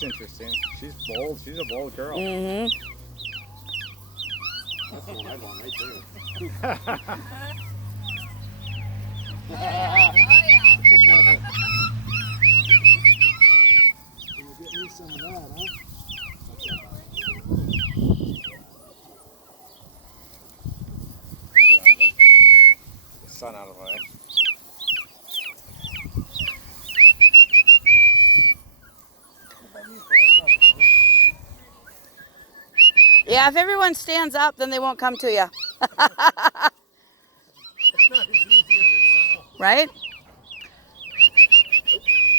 That's interesting. She's bold. She's a bold girl. Mm-hmm. That's the one I want right there. Oh, yeah. Can you get me some of that, huh? Sun out of the way. Yeah, if everyone stands up, then they won't come to you. It's not as easy as it sounds. Right?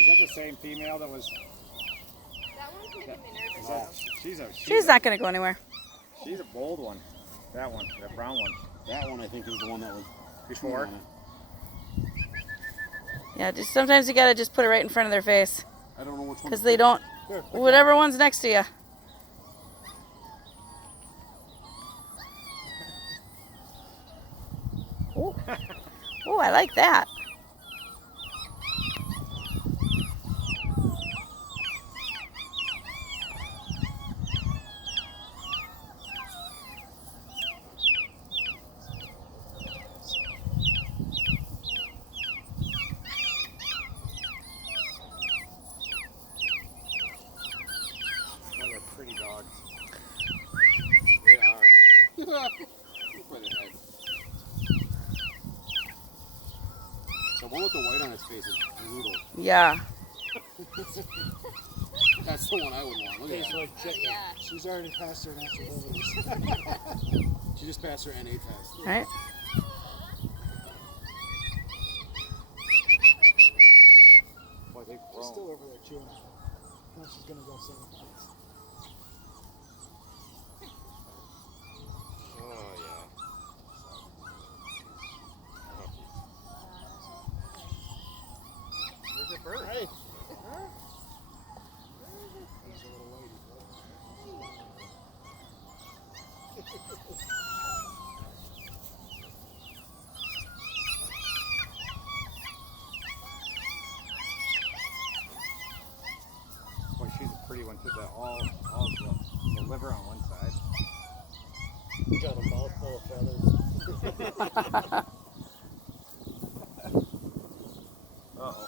Is that the same female that was? That one's making me nervous. No, She's not going to go anywhere. She's a bold one. That one, that brown one. That one I think is the one that was Before. on it. Yeah, just sometimes you got to just put it right in front of their face. I don't know which one. Because they don't, whatever one's next to you. Oh, oh, I like that. Well, they're pretty dogs. They are. Look by the head. The one with the white on its face is brutal. Yeah. That's the one I would want. Look at Tastes that. like chicken. Yeah. She's already passed her natural abilities. She just passed her NA test. Right? Boy, they've She's grown. still over there chewing on it. Now she's gonna go someplace. Oh, yeah. Where's your bird? Hey. Boy, she's a pretty one too. All the liver on one side. You got a mouthful of feathers. Uh-oh.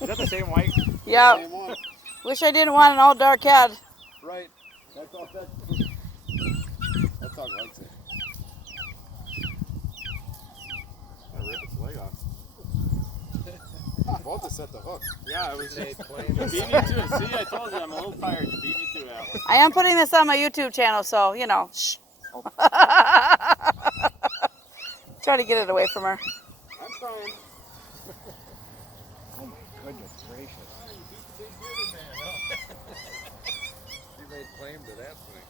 Is that the same white? Yeah. Same one. Wish I didn't want an all dark head. Right. That's all that. That dog likes it. I ripped its leg off. I'm about to set the hook. Yeah, I was just playing. You beat me to it. See, I told you I'm a little tired. You beat me to that one. I am putting this on my YouTube channel, so, you know, shh. Try to get it away from her. I'm trying. Oh my goodness gracious. She made claim to that thing.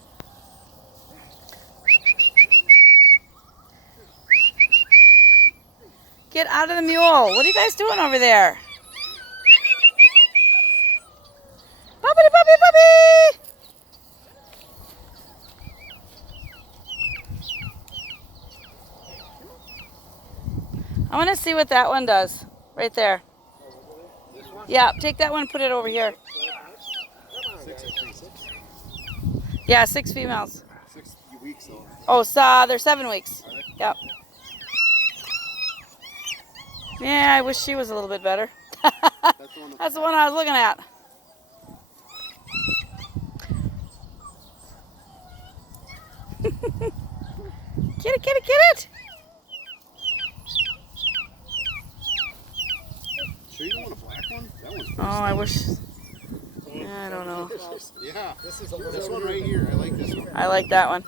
Get out of the mule. What are you guys doing over there? Puppy, puppy, puppy! I want to see what that one does. Right there. Yeah, take that one and put it over here. 6, I think. 6 Yeah, 6 females. weeks though. Oh, they're 7 weeks. Yep. Yeah, I wish she was a little bit better. That's the one. That's the one I was looking at. Get it, get it, get it! Sure you don't want a black one? That one's pretty Oh, I wish. stunning. I don't know. Yeah. This one right here. I like this one. I like that one.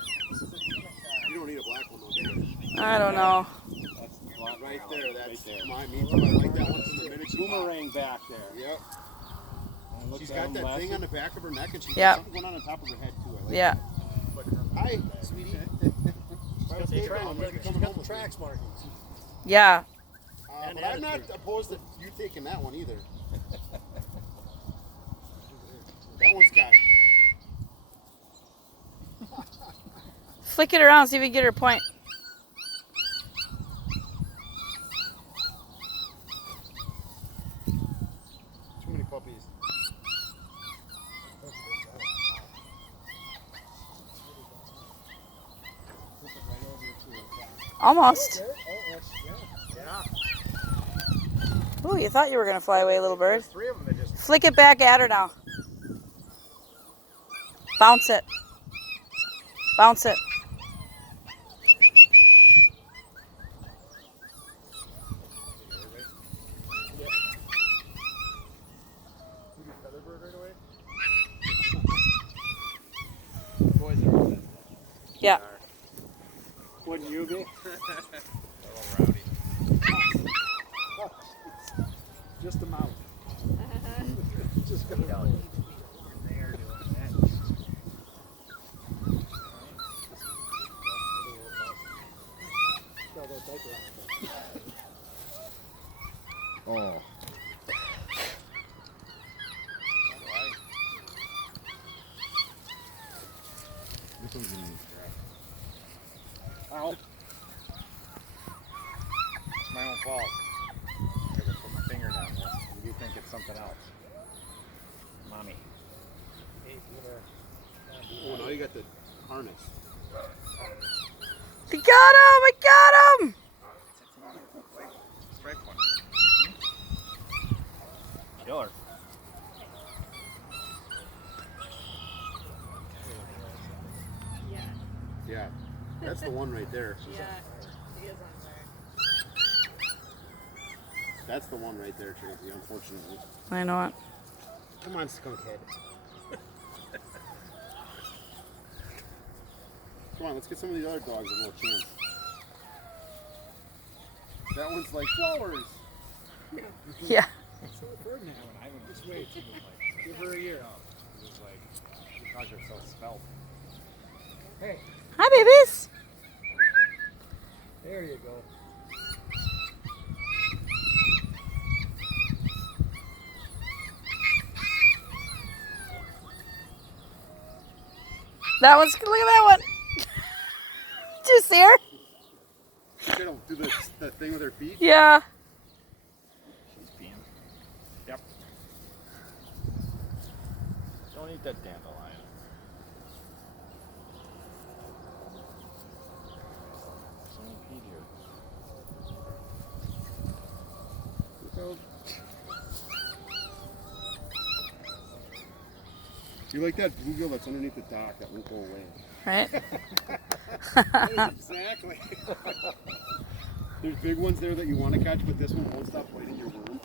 You don't need a black one though, do you? I don't know. That's the block Right there. That's right there. mine. Me too. I like that one from the minute she popped. Boomerang back there. Yep. And look She's at got them that lashes. thing on the back of her neck and she's Yeah. got something going on top of her head too. I like Yeah. that. Hi, sweetie. She's got the tracks markings. Yeah. But I'm not opposed to you taking that one either. That one's got. Flick it around, see if you can get her point. Too many puppies Almost. There. Oh, that's, yeah. Ooh, you thought you were going to fly away, little bird. There's 3 of them that just. Flick it back at her now. Bounce it. Bounce it. You get featherbird right away? The boys are with it. Yeah. Wouldn't you be? A little rowdy. Oh, jeez. Just a mouth. Just gonna go. They're doing that. Throw that diaper on. Oh. This one's in Ow. It's my own fault. Because I put my finger down there. You think it's something else. Mommy. Oh, now you got the harness. We got him! I got him! Strike one. Killer. Yeah. Yeah. That's the one right there. Yeah. He is on fire. That's the one right there, Tracy, unfortunately. I know it. Come on, skunk head. Come on, let's get some of the other dogs a little chance. That one's like flowers. Yeah. So Ferdinand, I would just wait. like, Give her a year. it was like, because you're so svelte. Hey, Hi, babies. there you go. That one's, look at that one. Did you see her? She don't do the thing with her feet. Yeah. She's peeing. Yep. Don't eat that dandelion. Someone peed here. You like that bluegill that's underneath the dock that won't go away. Right? Exactly. There's big ones there that you want to catch, but this one won't stop biting your worm.